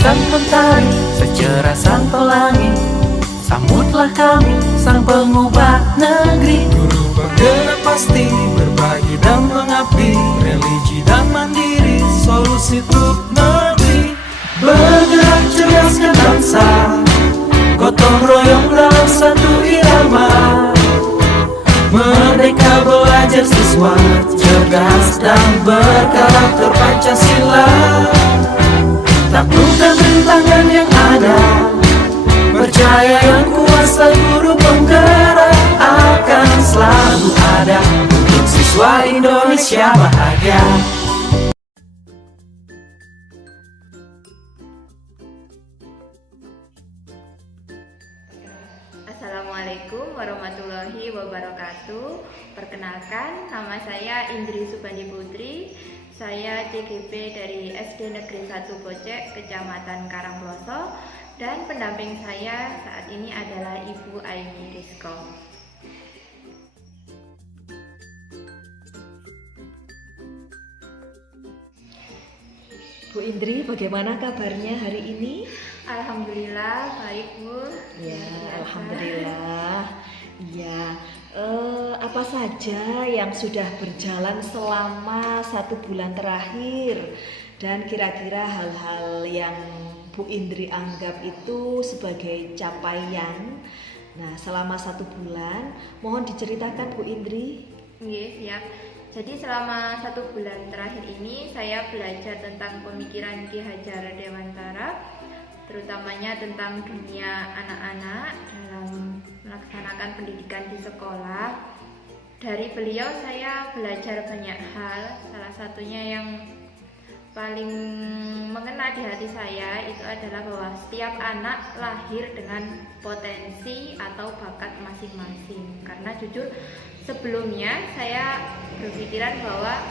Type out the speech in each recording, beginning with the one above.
sang mentari, secerah sang pelangi, sambutlah kami, sang pengubah negeri. Guru bergerak pasti, berbagi dan mengabdi, religi dan mandiri, solusi untuk negeri. Bergerak cerdaskan bangsa, gotong royong dalam satu irama. Merdeka belajar siswa, cerdas dan berkarakter Pancasila. Taklukkan rintangan yang ada, percaya yang kuasa guru penggerak akan selalu ada untuk siswa Indonesia bahagia. Assalamualaikum warahmatullahi wabarakatuh. Perkenalkan, nama saya Indri Subandi Putri. Saya CGP dari SD Negeri 1 Bocek, Kecamatan Karangploso, dan pendamping saya saat ini adalah Ibu Aini Rizko. Bu Indri, bagaimana kabarnya hari ini? Alhamdulillah baik, Bu. Ya, alhamdulillah. Ya, apa saja yang sudah berjalan selama 1 bulan terakhir, dan kira-kira hal-hal yang Bu Indri anggap itu sebagai capaian. Nah, selama 1 bulan, mohon diceritakan Bu Indri. Oke, siap. Jadi selama 1 bulan terakhir ini saya belajar tentang pemikiran Ki Hajar Dewantara, terutamanya tentang dunia anak-anak dalam melaksanakan pendidikan di sekolah. Dari beliau saya belajar banyak hal, salah satunya yang paling mengena di hati saya itu adalah bahwa setiap anak lahir dengan potensi atau bakat masing-masing. Karena jujur sebelumnya saya berpikiran bahwa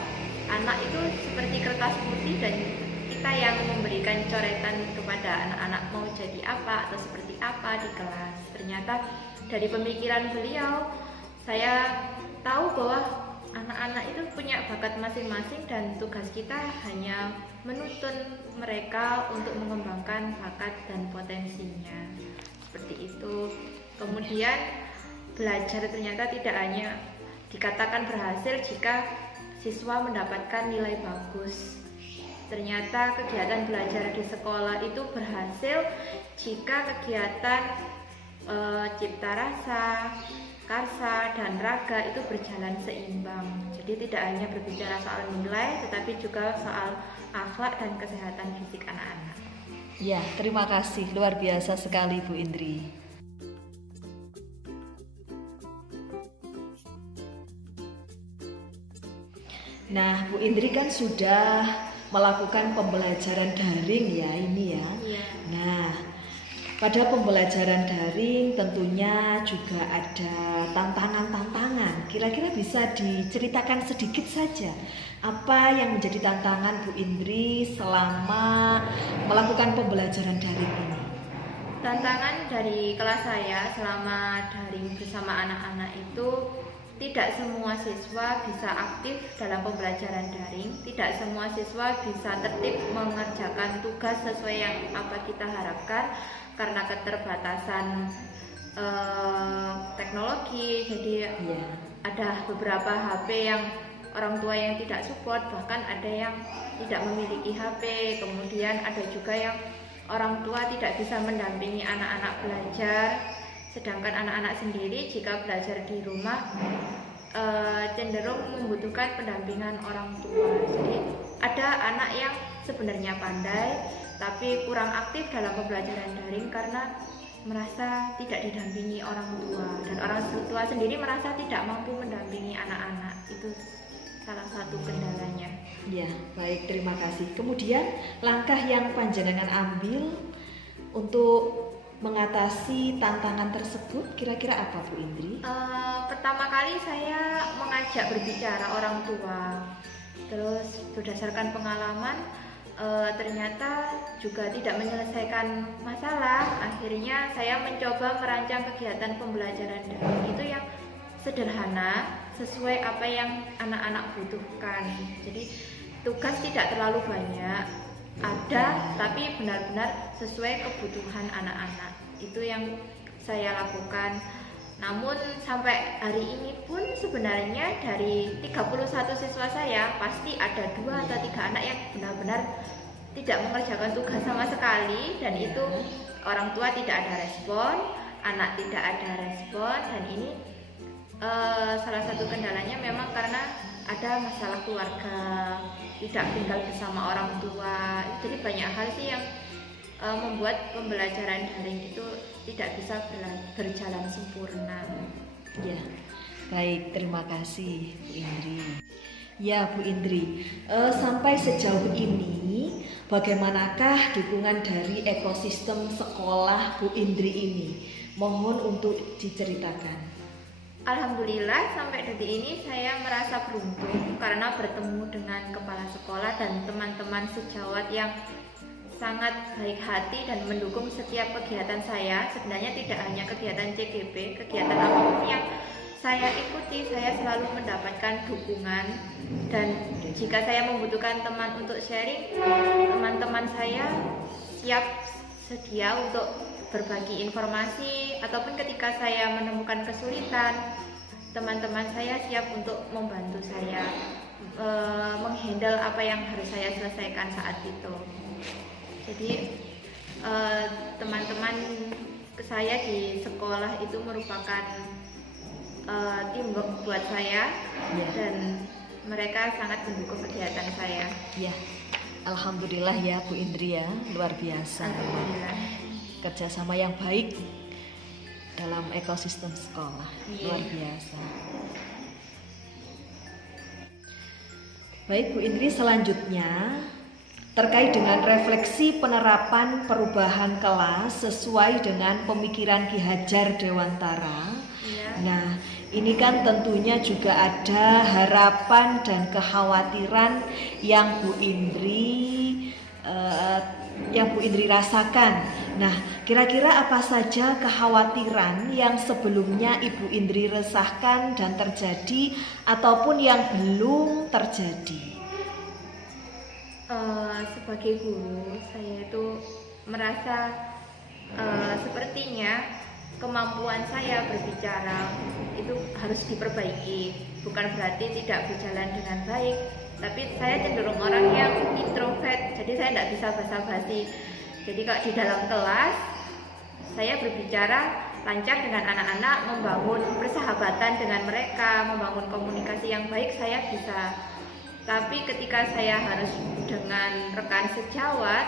anak itu seperti kertas putih dan kita yang memberikan coretan kepada anak-anak mau jadi apa atau seperti apa di kelas. Ternyata dari pemikiran beliau saya tahu bahwa anak-anak itu punya bakat masing-masing dan tugas kita hanya menuntun mereka untuk mengembangkan bakat dan potensinya. Seperti itu. Kemudian belajar ternyata tidak hanya dikatakan berhasil jika siswa mendapatkan nilai bagus. Ternyata kegiatan belajar di sekolah itu berhasil jika kegiatan cipta rasa, karsa, dan raga itu berjalan seimbang. Jadi tidak hanya berbicara soal nilai, tetapi juga soal akhlak dan kesehatan fisik anak-anak. Ya, terima kasih. Luar biasa sekali Bu Indri. Nah, Bu Indri kan sudah melakukan pembelajaran daring ya ini ya. Iya. Nah, pada pembelajaran daring tentunya juga ada tantangan-tantangan. Kira-kira bisa diceritakan sedikit saja apa yang menjadi tantangan Bu Indri selama melakukan pembelajaran daring ini? Tantangan dari kelas saya selama daring bersama anak-anak itu tidak semua siswa bisa aktif dalam pembelajaran daring, tidak semua siswa bisa tertib mengerjakan tugas sesuai yang apa kita harapkan karena keterbatasan teknologi. Jadi ada beberapa HP yang orang tua yang tidak support, bahkan ada yang tidak memiliki HP. Kemudian ada juga yang orang tua tidak bisa mendampingi anak-anak belajar, sedangkan anak-anak sendiri jika belajar di rumah cenderung membutuhkan pendampingan orang tua. Jadi ada anak yang sebenarnya pandai tapi kurang aktif dalam pembelajaran daring karena merasa tidak didampingi orang tua, dan orang tua sendiri merasa tidak mampu mendampingi anak-anak. Itu salah satu kendalanya. Ya, baik, terima kasih. Kemudian langkah yang panjenengan ambil untuk mengatasi tantangan tersebut kira-kira apa Bu Indri? Pertama kali saya mengajak berbicara orang tua, terus berdasarkan pengalaman ternyata juga tidak menyelesaikan masalah. Akhirnya saya mencoba merancang kegiatan pembelajaran daring itu yang sederhana, sesuai apa yang anak-anak butuhkan. Jadi tugas tidak terlalu banyak, ada, tapi benar-benar sesuai kebutuhan anak-anak. Itu yang saya lakukan. Namun sampai hari ini pun sebenarnya dari 31 siswa saya pasti ada 2 atau 3 anak yang benar-benar tidak mengerjakan tugas sama sekali, dan itu orang tua tidak ada respon, anak tidak ada respon, dan ini salah satu kendalanya memang karena ada masalah keluarga, tidak tinggal bersama orang tua. Jadi banyak hal sih yang membuat pembelajaran daring itu tidak bisa berjalan sempurna. Ya, baik, terima kasih Bu Indri. Ya Bu Indri, sampai sejauh ini bagaimanakah dukungan dari ekosistem sekolah Bu Indri ini? Mohon untuk diceritakan. Alhamdulillah sampai detik ini saya merasa beruntung karena bertemu dengan kepala sekolah dan teman-teman sejawat yang sangat baik hati dan mendukung setiap kegiatan saya. Sebenarnya tidak hanya kegiatan CGP, kegiatan apapun yang saya ikuti, saya selalu mendapatkan dukungan. Dan jika saya membutuhkan teman untuk sharing, teman-teman saya siap sedia untuk berbagi informasi, ataupun ketika saya menemukan kesulitan, teman-teman saya siap untuk membantu saya menghandle apa yang harus saya selesaikan saat itu. Jadi teman-teman saya di sekolah itu merupakan teamwork buat saya, dan mereka sangat mendukung kegiatan saya. Ya, alhamdulillah ya Bu Indri ya, luar biasa. Alhamdulillah. Kerjasama yang baik dalam ekosistem sekolah, luar biasa. Baik Bu Indri, selanjutnya terkait dengan refleksi penerapan perubahan kelas sesuai dengan pemikiran Ki Hajar Dewantara. Nah, ini kan tentunya juga ada harapan dan kekhawatiran yang Bu Indri rasakan. Nah, kira-kira apa saja kekhawatiran yang sebelumnya Ibu Indri resahkan dan terjadi ataupun yang belum terjadi? Sebagai guru, saya itu merasa sepertinya kemampuan saya berbicara itu harus diperbaiki. Bukan berarti tidak berjalan dengan baik, tapi saya cenderung orang yang introvert, jadi saya tidak bisa basa-basi. Jadi kalau di dalam kelas saya berbicara lancar dengan anak-anak, membangun persahabatan dengan mereka, membangun komunikasi yang baik, saya bisa. Tapi ketika saya harus dengan rekan sejawat,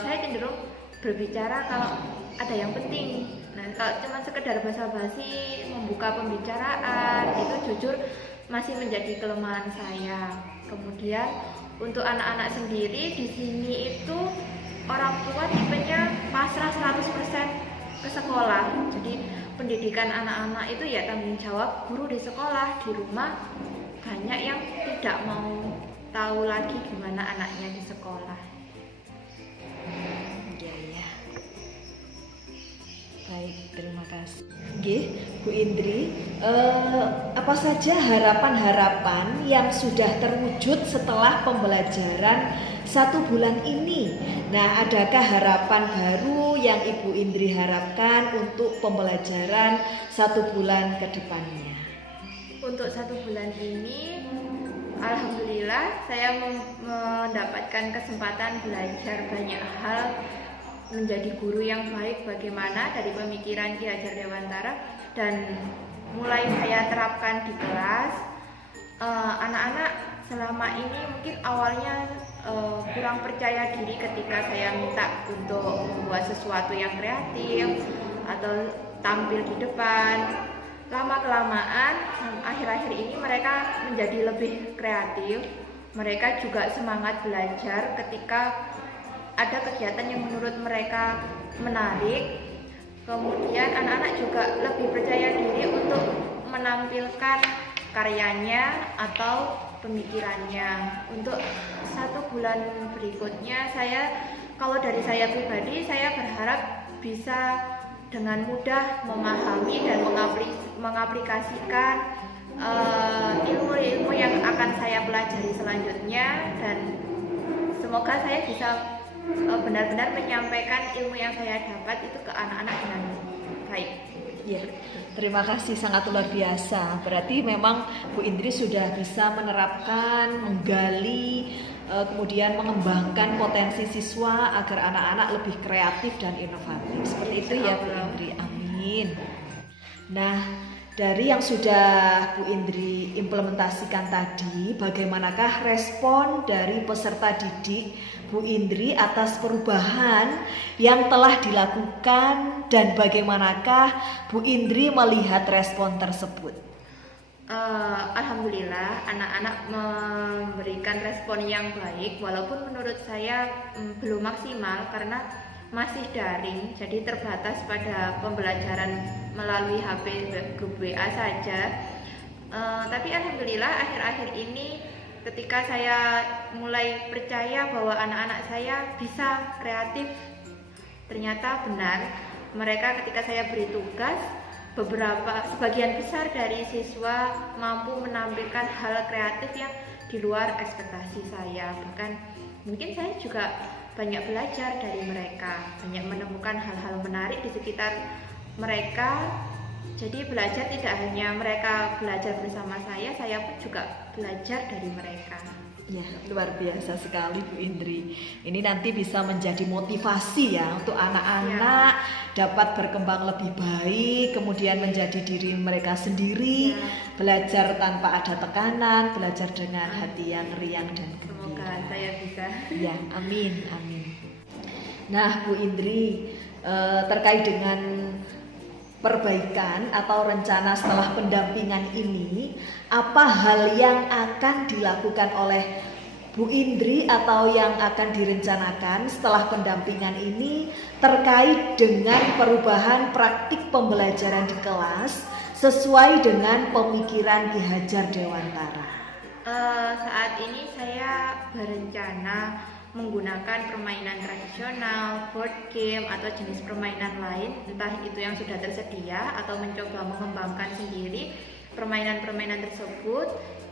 saya cenderung berbicara kalau ada yang penting. Nah, kalau cuma sekedar basa-basi membuka pembicaraan, itu jujur masih menjadi kelemahan saya. Kemudian untuk anak-anak sendiri di sini itu orang tua tipenya pasrah 100% ke sekolah. Jadi pendidikan anak-anak itu ya tanggung jawab guru di sekolah. Di rumah banyak yang tidak mau tahu lagi gimana anaknya di sekolah. Ya. Baik, terima kasih. Nggih, Bu Indri, apa saja harapan-harapan yang sudah terwujud setelah pembelajaran 1 bulan ini? Nah, adakah harapan baru yang Ibu Indri harapkan untuk pembelajaran 1 bulan ke depannya? Untuk 1 bulan ini, alhamdulillah saya mendapatkan kesempatan belajar banyak hal, menjadi guru yang baik bagaimana dari pemikiran Ki Hajar Dewantara, dan mulai saya terapkan di kelas. Anak-anak selama ini mungkin awalnya kurang percaya diri ketika saya minta untuk membuat sesuatu yang kreatif atau tampil di depan. Lama-kelamaan akhir-akhir ini mereka menjadi lebih kreatif. Mereka juga semangat belajar ketika ada kegiatan yang menurut mereka menarik. Kemudian anak-anak juga lebih percaya diri untuk menampilkan karyanya atau pemikirannya. Untuk 1 bulan berikutnya, kalau dari saya pribadi, saya berharap bisa dengan mudah memahami dan mengaplikasikan ilmu-ilmu yang akan saya pelajari selanjutnya, dan semoga saya bisa benar-benar menyampaikan ilmu yang saya dapat itu ke anak-anak dengan baik. Ya, terima kasih, sangat luar biasa. Berarti memang Bu Indri sudah bisa menerapkan, menggali, kemudian mengembangkan potensi siswa agar anak-anak lebih kreatif dan inovatif. Seperti itu ya Bu Indri. Amin. Nah, dari yang sudah Bu Indri implementasikan tadi, bagaimanakah respon dari peserta didik Bu Indri atas perubahan yang telah dilakukan dan bagaimanakah Bu Indri melihat respon tersebut? Alhamdulillah anak-anak memberikan respon yang baik, walaupun menurut saya belum maksimal karena masih daring, jadi terbatas pada pembelajaran melalui HP grup WA saja. Tapi alhamdulillah akhir-akhir ini ketika saya mulai percaya bahwa anak-anak saya bisa kreatif, ternyata benar. Mereka ketika saya beri tugas, sebagian besar dari siswa mampu menampilkan hal kreatif yang di luar ekspektasi saya. Bahkan mungkin saya juga banyak belajar dari mereka, banyak menemukan hal-hal menarik di sekitar mereka. Jadi belajar tidak hanya mereka belajar bersama saya pun juga belajar dari mereka. Ya, luar biasa sekali Bu Indri. Ini nanti bisa menjadi motivasi ya untuk anak-anak dapat berkembang lebih baik, kemudian menjadi diri mereka sendiri, belajar tanpa ada tekanan, belajar dengan hati yang riang dan gembira. Semoga saya bisa. Ya, amin, amin. Nah, Bu Indri, terkait dengan perbaikan atau rencana setelah pendampingan ini, apa hal yang akan dilakukan oleh Bu Indri atau yang akan direncanakan setelah pendampingan ini terkait dengan perubahan praktik pembelajaran di kelas sesuai dengan pemikiran Ki Hajar Dewantara? Saat ini saya berencana menggunakan permainan tradisional, board game, atau jenis permainan lain, entah itu yang sudah tersedia atau mencoba mengembangkan sendiri permainan-permainan tersebut.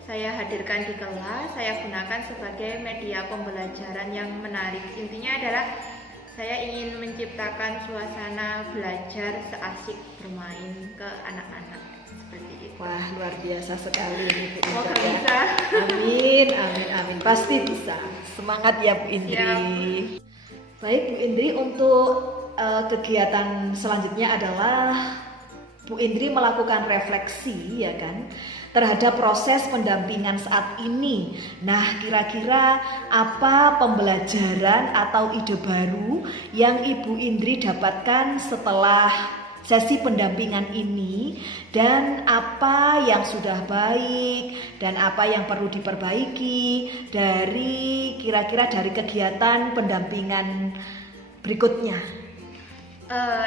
Saya hadirkan di kelas, saya gunakan sebagai media pembelajaran yang menarik. Intinya adalah saya ingin menciptakan suasana belajar seasik bermain ke anak-anak. Seperti itu. Wah, luar biasa sekali ini Bu Indri. Semoga bisa. Amin, amin, amin. Pasti bisa. Semangat ya Bu Indri. Siap. Baik Bu Indri, untuk kegiatan selanjutnya adalah Bu Indri melakukan refleksi ya kan terhadap proses pendampingan saat ini. Nah, kira-kira apa pembelajaran atau ide baru yang Ibu Indri dapatkan setelah sesi pendampingan ini, dan apa yang sudah baik dan apa yang perlu diperbaiki dari kira-kira dari kegiatan pendampingan berikutnya?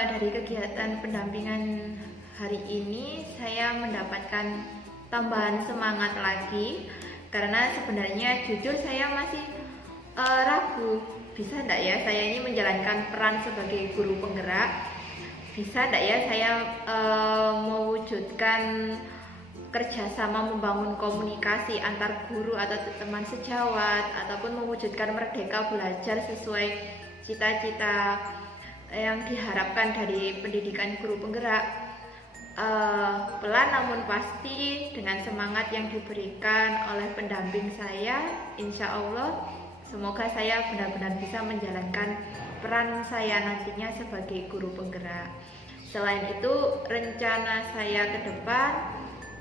Dari kegiatan pendampingan hari ini saya mendapatkan tambahan semangat lagi, karena sebenarnya jujur saya masih ragu, bisa enggak ya saya ini menjalankan peran sebagai guru penggerak, bisa enggak ya saya mewujudkan kerjasama membangun komunikasi antar guru atau teman sejawat, ataupun mewujudkan merdeka belajar sesuai cita-cita yang diharapkan dari pendidikan guru penggerak. Pelan namun pasti dengan semangat yang diberikan oleh pendamping saya, insya Allah semoga saya benar-benar bisa menjalankan peran saya nantinya sebagai guru penggerak. Selain itu, rencana saya ke depan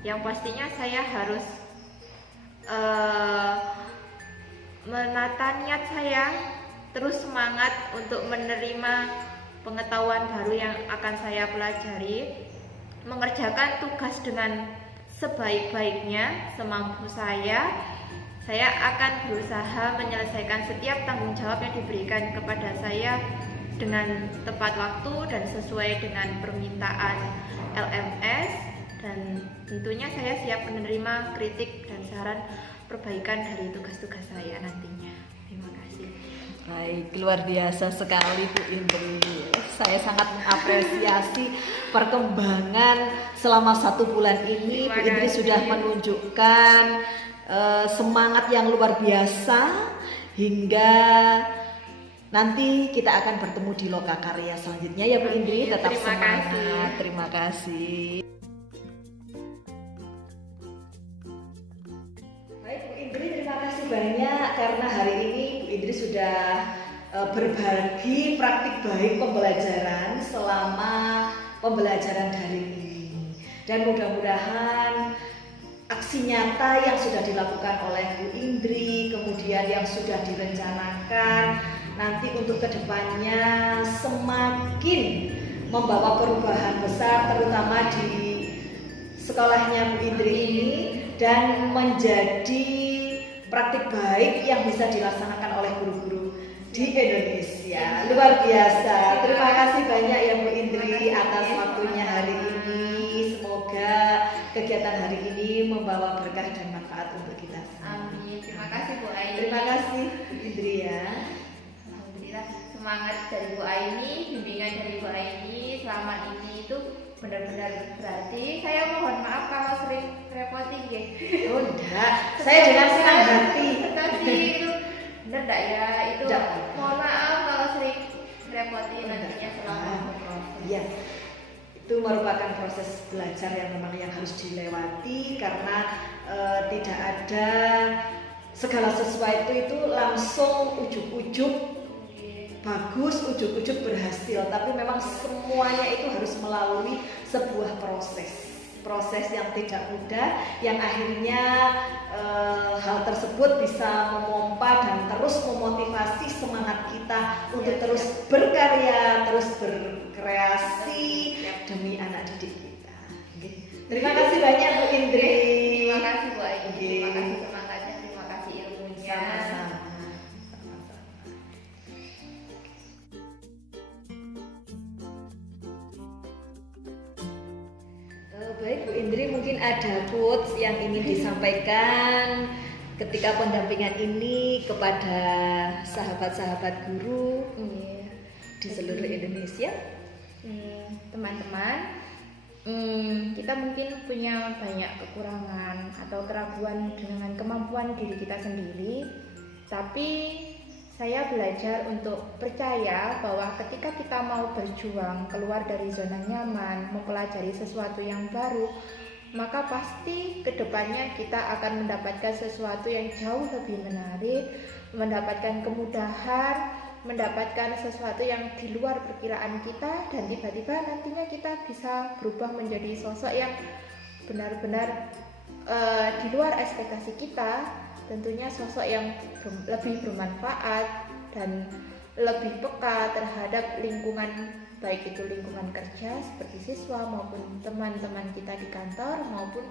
yang pastinya saya harus menata niat saya, terus semangat untuk menerima pengetahuan baru yang akan saya pelajari, mengerjakan tugas dengan sebaik-baiknya, semampu saya. Saya akan berusaha menyelesaikan setiap tanggung jawab yang diberikan kepada saya dengan tepat waktu dan sesuai dengan permintaan LMS, dan tentunya saya siap menerima kritik dan saran perbaikan dari tugas-tugas saya nantinya. Terima kasih. Baik, luar biasa sekali Bu Indri. Saya sangat mengapresiasi perkembangan selama 1 bulan ini. Bu Indri sudah menunjukkan semangat yang luar biasa hingga nanti kita akan bertemu di Lokakarya selanjutnya ya Bu Indri. Tetap Terima semangat. kasih. Terima kasih. Baik Bu Indri, terima kasih banyak karena hari ini Bu Indri sudah berbagi praktik baik pembelajaran selama pembelajaran daring ini. Dan mudah-mudahan aksi nyata yang sudah dilakukan oleh Bu Indri, kemudian yang sudah direncanakan nanti untuk kedepannya semakin membawa perubahan besar, terutama di sekolahnya Bu Indri ini, dan menjadi praktik baik yang bisa dilaksanakan oleh guru-guru di Indonesia. Luar biasa. Terima kasih banyak ya Bu Indri atas waktunya hari ini. Semoga kegiatan hari ini membawa berkah dan manfaat untuk kita semua. Amin. Terima kasih Bu Aini. Terima kasih Bu Indri ya. Alhamdulillah, semangat dari Bu Aini, bimbingan dari Bu Aini selama ini itu benar-benar berarti. Saya mohon maaf kalau sering repotin ya. Oh enggak, saya dengan senang hati. Tapi itu benar enggak ya? Itu Enggak. mohon maaf kalau sering repotin nantinya selama berproses. Iya, itu merupakan proses belajar yang memang yang harus dilewati karena tidak ada segala sesuatu itu langsung ujuk-ujuk bagus, ujuk-ujuk berhasil, tapi memang semuanya itu harus melalui sebuah proses yang tidak mudah, yang akhirnya hal tersebut bisa memompa dan terus memotivasi semangat kita untuk terus berkarya, terus berkreasi demi anak didik kita. Oke. Terima kasih banyak Bu Indri. Terima kasih Bu Aini. Oke. Terima kasih semangatnya, terima kasih ilmunya. Sama-sama. Baik Bu Indri, mungkin ada quotes yang ingin disampaikan ketika pendampingan ini kepada sahabat-sahabat guru di seluruh Indonesia. Teman-teman, kita mungkin punya banyak kekurangan atau keraguan dengan kemampuan diri kita sendiri, tapi saya belajar untuk percaya bahwa ketika kita mau berjuang keluar dari zona nyaman, mempelajari sesuatu yang baru, maka pasti kedepannya kita akan mendapatkan sesuatu yang jauh lebih menarik, mendapatkan kemudahan, mendapatkan sesuatu yang di luar perkiraan kita, dan tiba-tiba nantinya kita bisa berubah menjadi sosok yang benar-benar di luar ekspektasi kita. Tentunya sosok yang lebih bermanfaat dan lebih peka terhadap lingkungan, baik itu lingkungan kerja seperti siswa maupun teman-teman kita di kantor maupun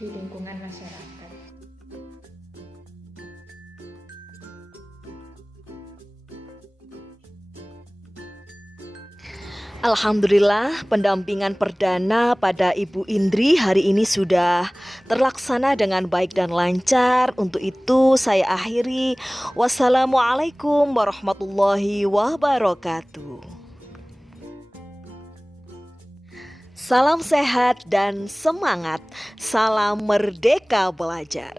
di lingkungan masyarakat. Alhamdulillah, pendampingan perdana pada Ibu Indri hari ini sudah terlaksana dengan baik dan lancar. Untuk itu saya akhiri. Wassalamualaikum warahmatullahi wabarakatuh. Salam sehat dan semangat. Salam merdeka belajar.